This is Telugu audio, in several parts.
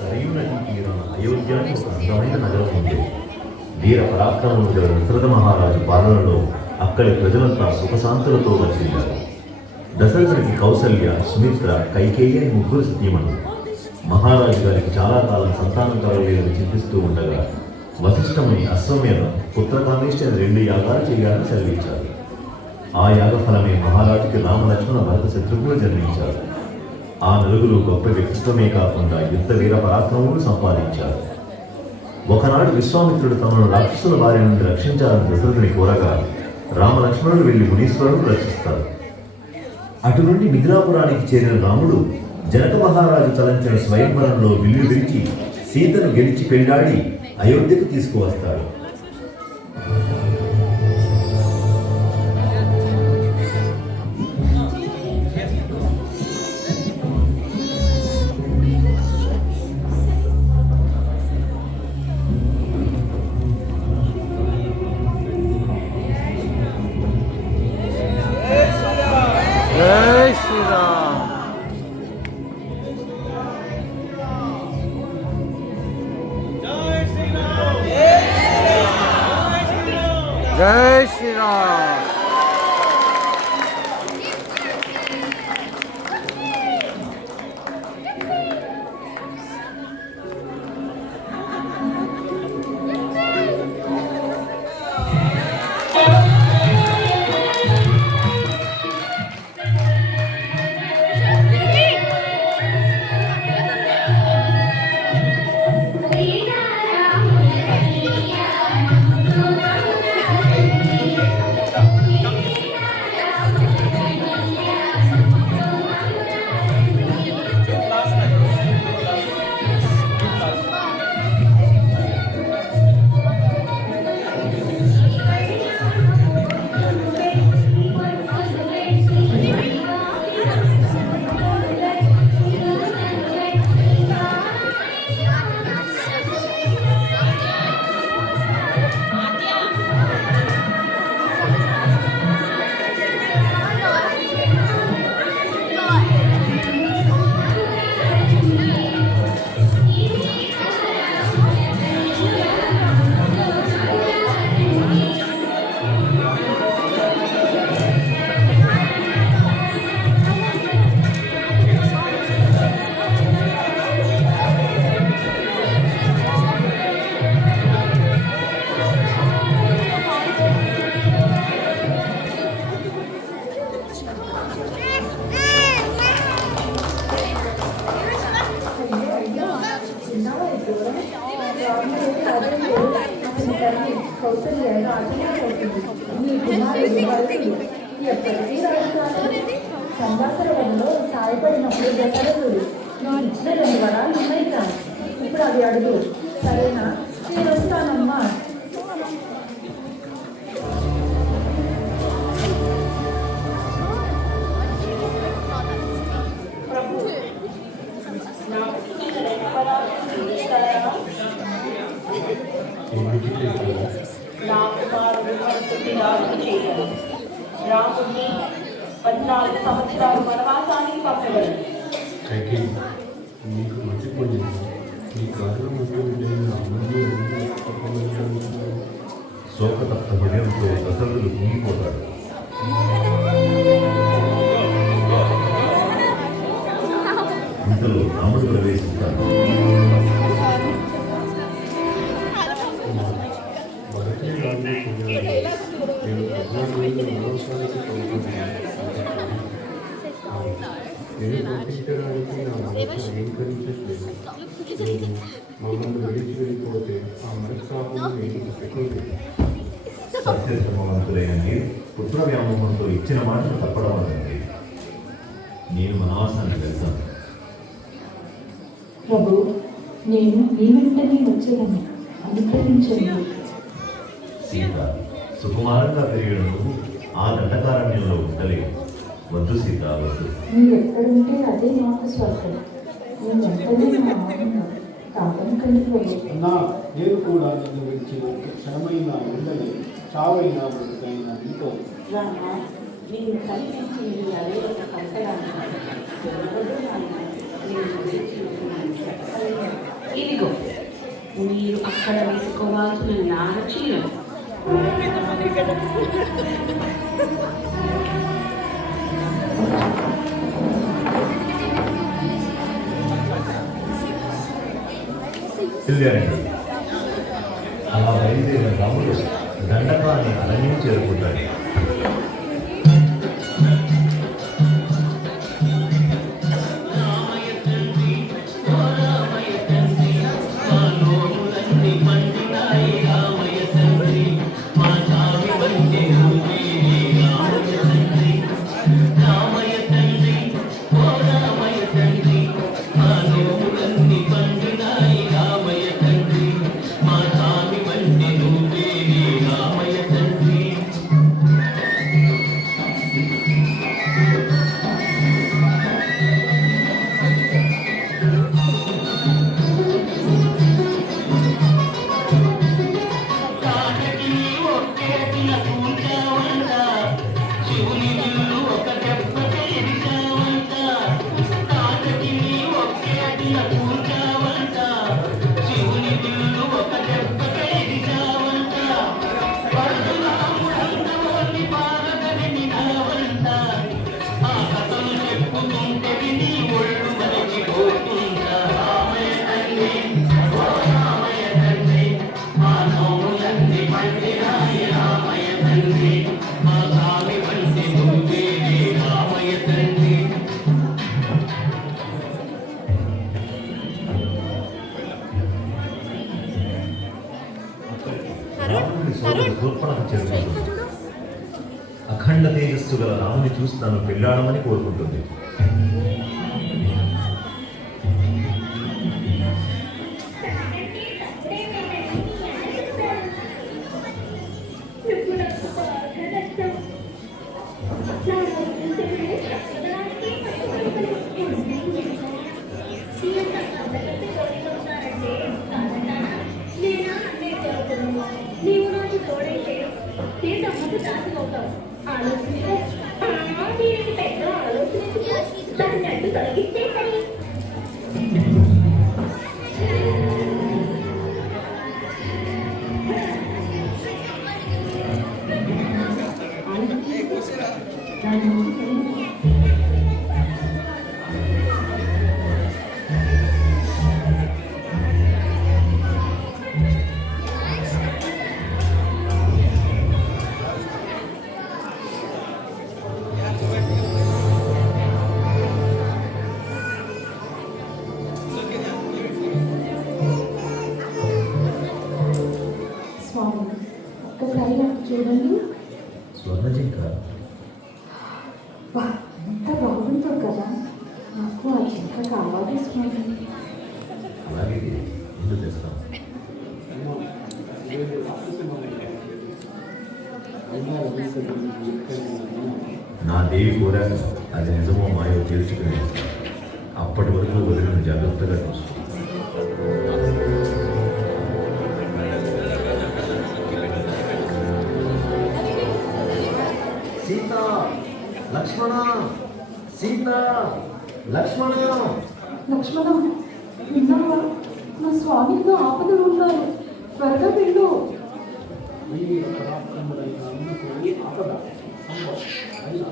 సరైన నది తీరాన అయోధ్యానికి ఒక అందమైన నగరం ఉంది. వీర పరాక్రమం గల దశరథ మహారాజు పాలనలో అక్కడి ప్రజలంతా సుఖశాంతులతో వర్తిల్లారు. దశరథుడికి కౌసల్య, సుమిత్ర, కైకేయి అని ముగ్గురు సతీమణులు. మహారాజు గారికి చాలా కాలం సంతానం కలగలేదని చింతిస్తూ ఉండగా వశిష్ఠముని అశ్వమేధ పుత్రకామేష్టి అని 2 యాగాలు చేయాలని సెలవించారు. ఆ యాగఫలమే మహారాజుకి రామలక్ష్మణ భరత శత్రుఘ్నులు జన్మించారు. ఆ నలుగురు గొప్ప వ్యక్తిత్వమే కాకుండా యుద్ధ వీర పరాక్రమములు సంపాదించారు. ఒకనాడు విశ్వామిత్రుడు తమను రాక్షసుల వారి నుండి రక్షించాలని దశరథుని కోరగా రామలక్ష్మణుడు వెళ్లి మునీశ్వరుడు రక్షిస్తారు. అటు నుండి మిథిలాపురానికి చేరిన రాముడు జనక మహారాజు తలంచిన స్వయంవరంలో విల్లు విరిచి సీతను గెలిచి పెళ్లాడి అయోధ్యకు తీసుకువస్తాడు. జై శ్రీరామ్. జై శ్రీరామ్. సంవాసరంలో సాయపడినప్పుడు దశరథుడు నేను ఇచ్చిన 2 వరాలు నమ్మయితాను. ఇప్పుడు అవి అడుగు, సరేనా? నేను వస్తానమ్మా. రాముడిని 14 సంవత్సరాలు వనవాసానికి పంపబడి నీకు మర్చిపోయింది. ఈ కారణం శోకతప్త హృదయంతో దశరథుడు కుంగిపోతాడు. ఇంతలో రాముడు ప్రవేశిస్తాడు. నేను పంపించడానికి నా మనసు అంగీకరించట్లేదు. మమ్మల్ని విడిచి వెళ్ళిపోతే ఆ మనస్తాపం నీకు పెట్టుకుంది. సత్యధర్మవంతులైన మీరు పుత్ర వ్యామోహంతో ఇచ్చిన మాటను తప్పడం అన్నది. నేను వనవాసానికి వెళ్తాను. ప్రభు, నేను మీ వెంటనే వచ్చేదాన్ని, అనుగ్రహించండి. సీత, సుకుమారంగా పెరిగిన నువ్వు ఆ దండకారణ్యంలో ఉండలేవు. వద్దు సీత, వద్దు. మీరు ఎక్కడుంటే అదే నాకు స్వర్గం. నేను వెంటనే నా ఆనందం కాదనకండి ప్రభు. అన్నా, నేను కూడా నిన్ను విడిచి ఒక క్షణమైనా ఉండని, చావైనా బ్రతుకైనా నీతో. నేను కనిపించింది అదే ఒక కష్టంగా ఇదిగో మీరు అక్కడ వేసుకోవాల్సిన నార చీరలు. తెలియాలండి. అలా బయలుదేరిన రాముడు దండకాన్ని అరణ్యం చేరుకుంటాడు. శూర్పణఖ చేరుకుంటుంది. అఖండ తేజస్సు గల రాముని చూసి తను పెళ్ళాడమని కోరుకుంటుంది. నీవు నాకు తోడైతే సీత ముందు దాచిపోతావు. ఆలోచించే దీనికి పెద్ద ఆలోచించుకో, దాన్ని అడ్డు తొలగించేసరి. స్వామి, ఒక్కసారి నాకు చూడండి. స్వర్ణజింక వా, ఎంత బాగుందో కదా. నాకు ఆ జింక కావాలి స్వామి. అలాగే ముందు తెస్తాం. అమ్మా, ఈరోజు అద్భుతమైన అయినా వదిలితే ఎక్కడైనా నా దేవి కోరాక అది నిజమో మాయో తేల్చుకుని అప్పటి వరకు వదిలిన జాగ్రత్తగా చూసుకో. సీత, లక్ష్మణ, సీత, లక్ష్మణ. లక్ష్మణ, విన్నావా? నా స్వామితో ఆపదలు ఉన్నారు. త్వరగా వెళ్ళు. ఈ పరాక్రములైన అన్నిటికీ ఆపద సంభవం. అయినా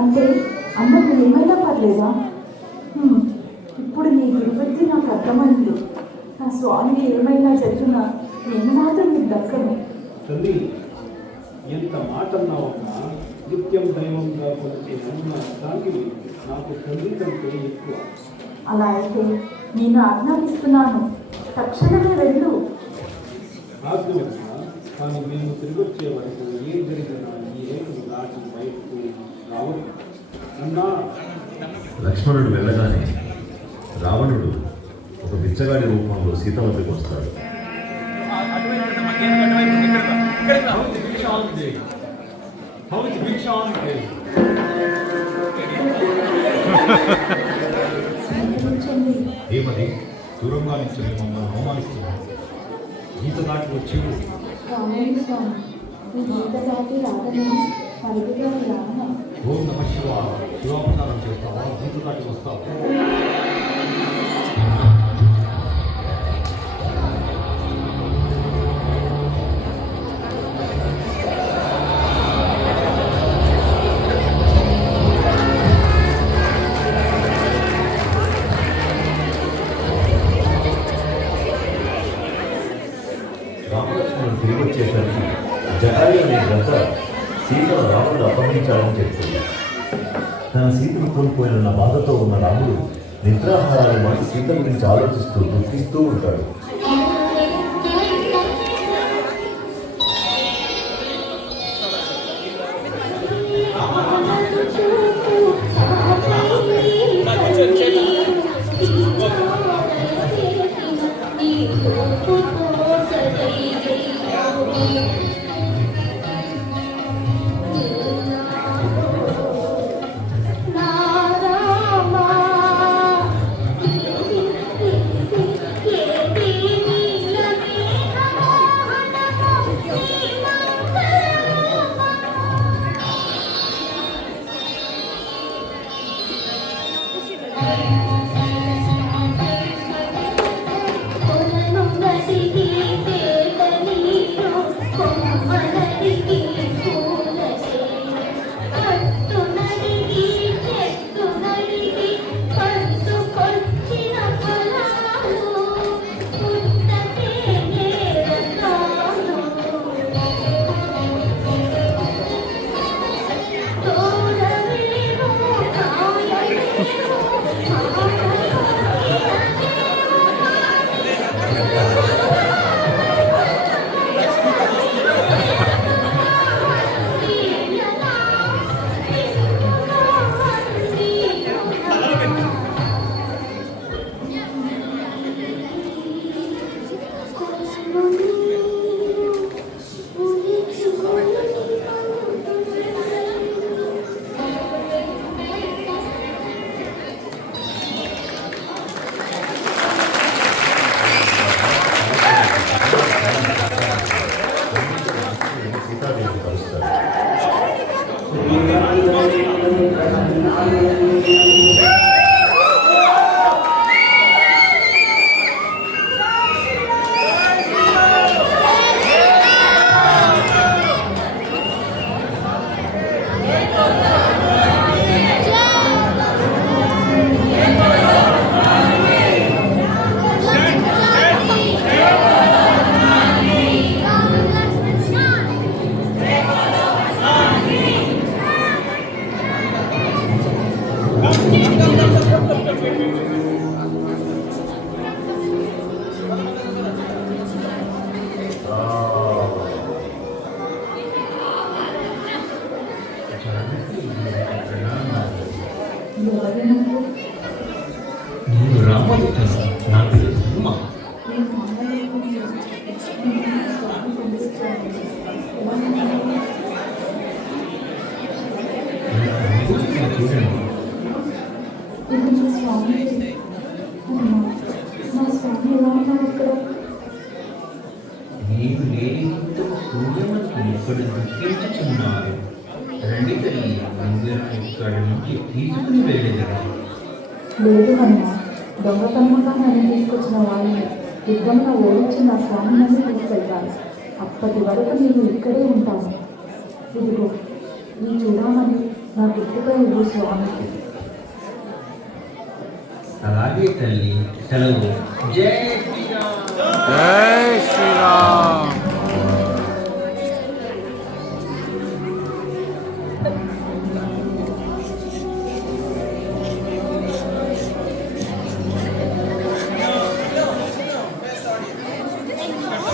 అంటే అన్నకు ఏమైనా పర్లేదా? ఇప్పుడు నీ గురుబుద్ధి నాకు అర్థమైంది. నా స్వామికి ఏమైనా జరిగినా నేను మాత్రం నీకు దక్కను. తల్లి, ఎంత మాట అన్నావన్నా, నిత్యం దైవంగా కొలిచే నమ్మ దానికి నాకు తల్లి కంటే ఎక్కువ. అలా అయితే నేను ఆజ్ఞాపిస్తున్నాను, తక్షణమే వెళ్ళు. ఆజ్ఞ కానీ మేము తిరిగి వచ్చే వరకు ఏం జరిగినా ఈ రేఖను దాటి బయటకు రావడం అన్నా. లక్ష్మణుడు వెళ్ళగానే రావణుడు ఒక బిచ్చగాడి రూపంలో సీత వద్దకు వస్తాడు. ఏమది దూరంగా నుంచి మమ్మల్ని అవమానిస్తున్నాడు. గీత దాటి వచ్చి రామయ్య స్వామి, ఈ గీత దాటి రావడం పరుగుగారు రామ. ఓం నమ శివ శివావతారం చేస్తావా జీతు దాటి వస్తావా రామలక్ష్మణుడు తిరిగి వచ్చేసరికి జటాయు అనే గత సీతను రాముడు అపహరించాలని చెప్తుంది. తన సీతను కోల్పోయిన బాధతో ఉన్న రాముడు నిద్రాహారాలు మాకు సీత గురించి ఆలోచిస్తూ దుఃఖిస్తూ ఉంటాడు. సీతాదేవి కలుస్తారు. ఎవరు నువ్వు? నేను రామదూతను నా పేరు హనుమ నేను మామూలు స్వామి పిలుస్తాను. చూడండి ఇది మా స్వామి. అమ్మా, మా స్వామి ఎలా ఉన్నారు అక్కడ? నీవు లేనితో సూర్యమతి ఇక్కడ దుఃఖించుచున్నారు. రండి తల్లి అందరూ ఇక్కడ నుంచి తీసుకుని వెళ్ళేదరా. లేదు హనుమ, దొంగతనంగా నన్ను తీసుకొచ్చిన వాళ్ళని యుద్ధంలో ఓడించి నా స్వామి నన్ను తీసుకెళ్తాను. అప్పటి వరకు నేను ఇక్కడే ఉంటాను. ఇదిగో ఈ చూడమని నా గుర్తుగా ఇవ్వు స్వామికి. అలాగే తల్లి సెలవు. జై శ్రీరామ్. జై శ్రీరామ్.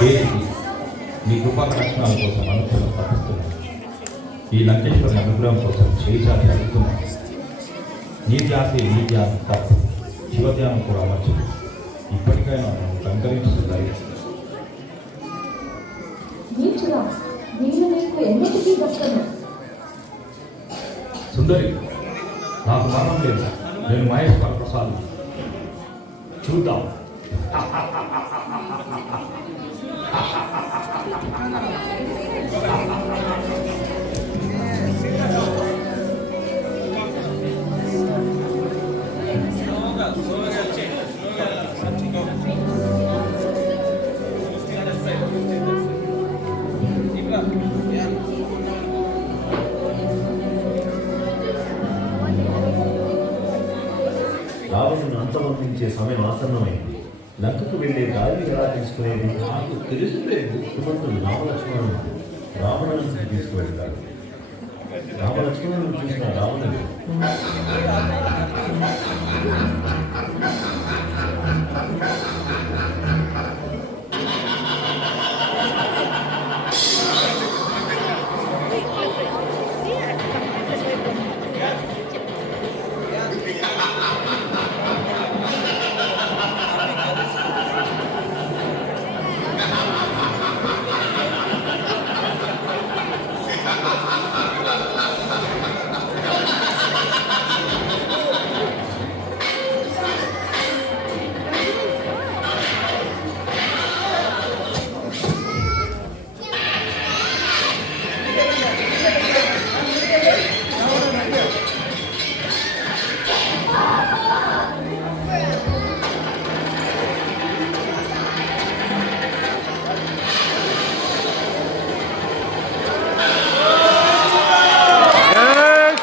దేనికి మీ కృపా కటాక్షాల కోసం అనుగ్రహం తప్పిస్తున్నాను. ఈ లంకేశ్వరుని అనుగ్రహం కోసం చేయాలి అడుగుతున్నాను. నీ ధ్యాసే నీ ధ్యానం తప్పు, శివధ్యానం కూడా మంచిది. ఇప్పటికైనా నన్ను కంకరించుతాయి. నీచురా, వీళ్ళు నీకు ఎన్నిటికీ దక్కను. సుందరి, నాకు మరణం లేదు. నేను మహేశ్వర ప్రసాద్. చూద్దాం. వాటిని అంతమొందించే సమయం ఆసన్నమైంది. లంకకు వెళ్ళే దారిని ఎలా తీసుకునేది? నాకు తెలుసు లేదు. హనుమంతుడు రామలక్ష్మణుడు రావణునికి తీసుకువెళ్తాడు. రామలక్ష్మణులను చూసిన రావణుడు జై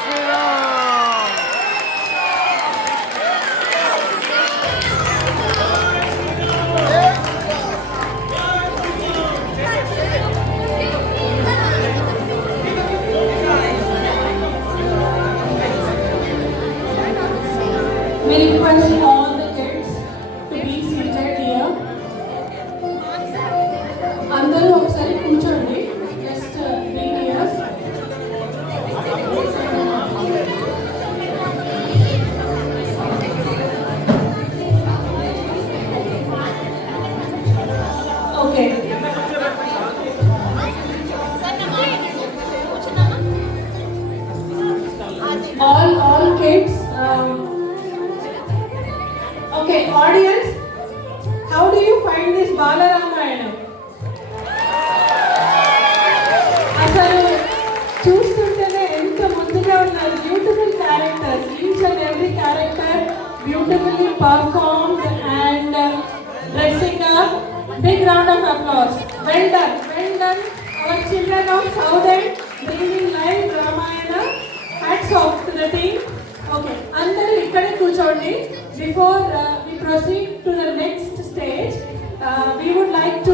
Sriram. We request all the kids to be seated here. అందరూ ఒకసారి కూర్చోండి. Just be here. Okay. All kids. Okay, audience. How do you find this Bala Ramayana? అసలు చూస్తుంటేనే ఎంత ముందుగా ఉన్నారు. Beautiful characters, each and every character beautifully performed and dressing up. Big round of applause. Well done, well done. Our children of South End bringing live Ramayana. Hats off to the team. Okay, అందరూ ఇక్కడే కూర్చోండి. Before we proceed to the next stage, we would like to